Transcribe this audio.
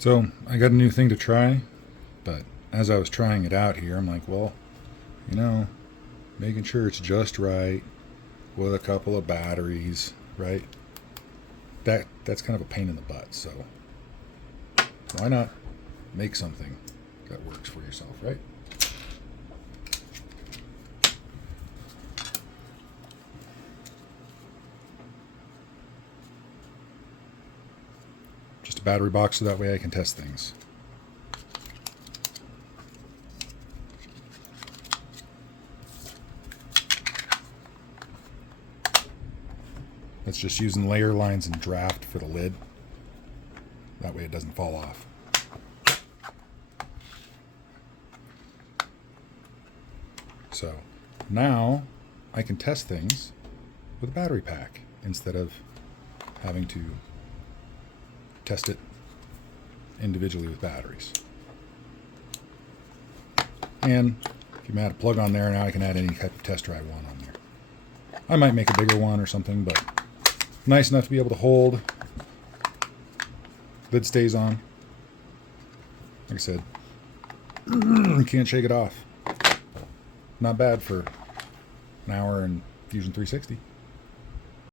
So I got a new thing to try, but as I was trying it out here, I'm like, well, you know, making sure it's just right with a couple of batteries, right? That's kind of a pain in the butt. So why not make something that works for yourself, right? Just a battery box so that way I can test things. That's just using layer lines and draft for the lid. That way it doesn't fall off. So now I can test things with a battery pack instead of having to test it individually with batteries. And if you add a plug on there, now I can add any type of test drive one on there. I might make a bigger one or something, but nice enough to be able to hold. Lid stays on. Like I said, you can't shake it off. Not bad for an hour in Fusion 360.